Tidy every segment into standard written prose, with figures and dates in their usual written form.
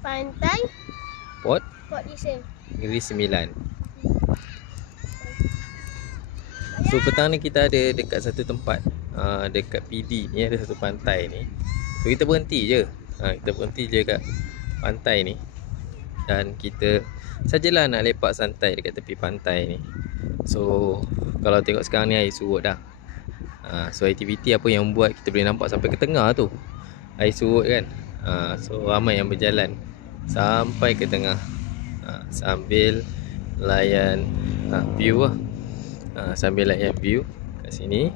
Pantai Port Diksem. Negeri Sembilan. So petang ni kita ada dekat satu tempat, dekat PD ni ada satu pantai ni. So kita berhenti je. Kita berhenti je kat pantai ni. Dan kita sajalah nak lepak santai dekat tepi pantai ni. So kalau tengok sekarang ni air surut dah. So aktiviti apa yang buat kita boleh nampak sampai ke tengah tu. Air surut kan. So ramai yang berjalan sampai ke tengah, sambil layan view lah. Sambil layan view kat sini.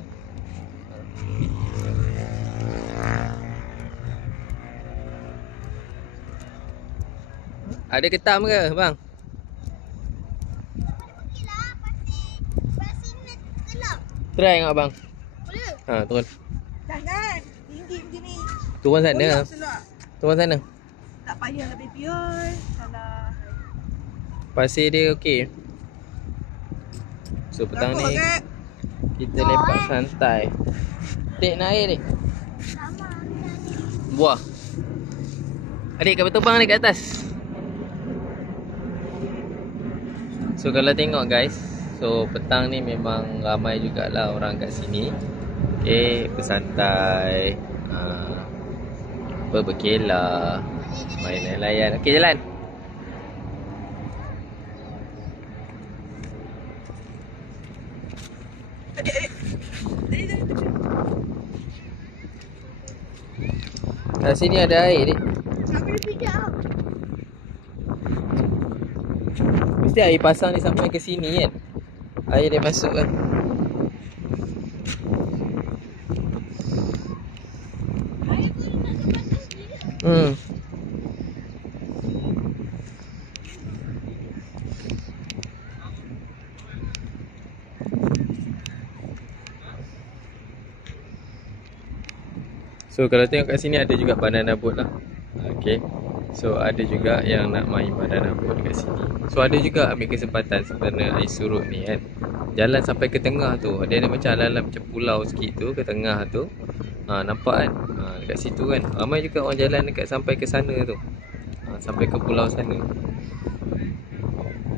Ada ketam ke bang? Try tengok bang. Boleh? Turun. Jangan tinggi macam ni. Turun sana. Turun sana. Tak payah lah baby oi. Salah. Pasir dia okey. So petang ni kita lepak santai. Dek nak air dek. Buah. Adik kapal terbang ni kat atas. So kalau tengok guys, so petang ni memang ramai jugalah orang kat sini. Okay, bersantai, berkelah, main layan. Okay, jalan. Kat sini ada air dik. Mesti air pasang ni sampai ke sini kan. Air dia masuk kan. So kalau tengok kat sini ada juga banana boat lah. Okay. So ada juga yang nak main banana boat kat sini. So ada juga ambil kesempatan sebenarnya air surut ni kan. Jalan sampai ke tengah tu. Dia ada macam ala-ala macam pulau sikit tu ke tengah tu. Nampak kan? Dekat situ kan. Ramai juga orang jalan dekat sampai ke sana tu. Sampai ke pulau sana.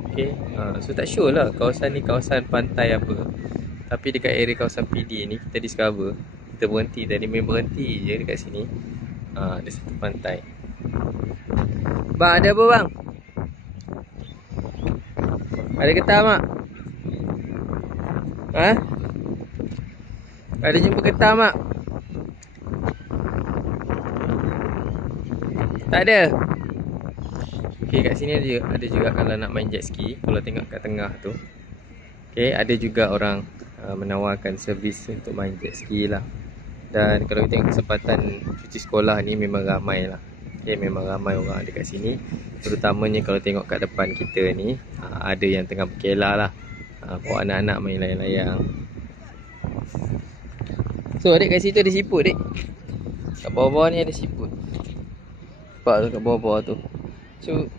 Okay. So tak sure lah kawasan ni kawasan pantai apa. Tapi dekat area kawasan PD ni kita discover. Kita berhenti, tadi main berhenti je dekat sini. Ada satu pantai. Bang, ada apa bang? Ada ketam tak? Ada jumpa ketam tak? Tak ada? Okay, kat sini ada juga kalau nak main jet ski. Kalau tengok kat tengah tu, okay, ada juga orang menawarkan servis untuk main jet ski lah. Dan kalau kita tengok kesempatan cuti sekolah ni memang ramai lah. Okay, memang ramai orang dekat sini. Terutamanya kalau tengok kat depan kita ni, ada yang tengah berkelah lah. Bawa anak-anak main layang-layang. So adik kat situ ada siput dik. Kat bawah-bawah ni ada siput. Nampak tu kat bawah-bawah tu. So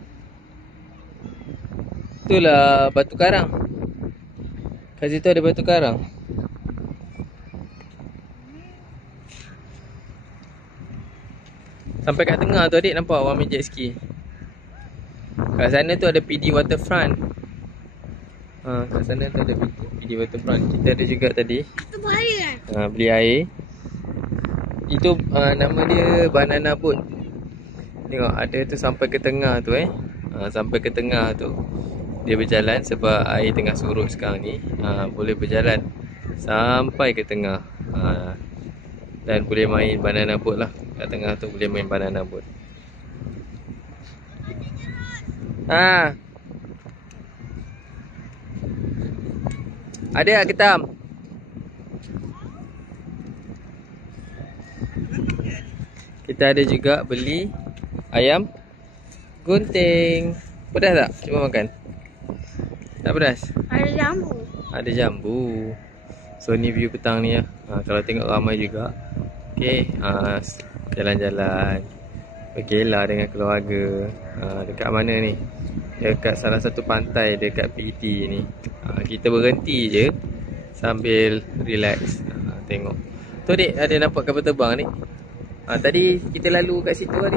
itulah batu karang. Kat situ ada batu karang. Sampai kat tengah tu adik nampak orang main jet ski. Kat sana tu ada PD Waterfront. Kat sana tu ada PD Waterfront. Kita ada juga tadi. Itu bahaya kan? Beli air. Itu nama dia banana boat. Tengok ada tu sampai ke tengah tu sampai ke tengah tu. Dia berjalan sebab air tengah surut sekarang ni. Boleh berjalan sampai ke tengah. Dan boleh main banana boat lah. Kat tengah tu boleh main banana boat. Ada tak ketam? kita ada juga beli ayam gunting. Pedas tak? Cuba makan. Tak pedas? Ada jambu. Ada jambu. So ni view petang ni lah. Kalau tengok ramai juga. Okay, jalan-jalan, berkelah dengan keluarga. Dekat mana ni? Dekat salah satu pantai dekat PD ni. Kita berhenti je sambil relax. Tengok. Tu dik, ada nampak kapal terbang ni. Tadi kita lalu kat situ tadi.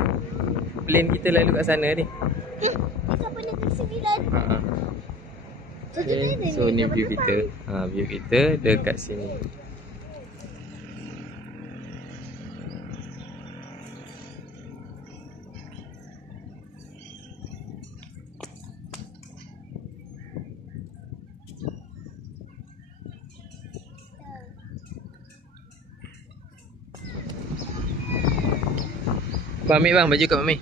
Plane kita lalu kat sana ni. Siapa Negeri Sembilan? Okay, so ni view kita. View kita dekat sini. Bang, ambil bang, baju kat Mami.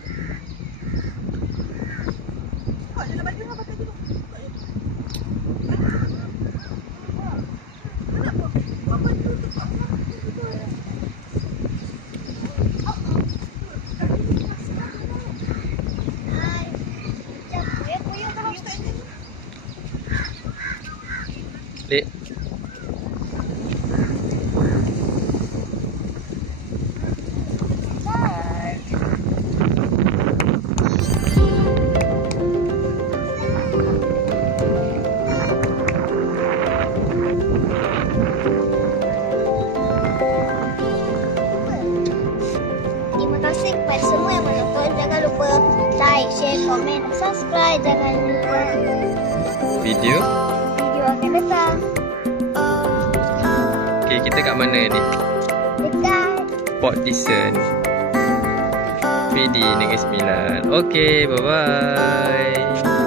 Dek. Terima kasih kepada semua yang menonton. Jangan lupa like, share, komen, dan subscribe. Jangan lupa Video. video akan datang. Okay, kita kat mana ni? Dekat Port Dickson, PD Negeri Sembilan. Okay, bye-bye.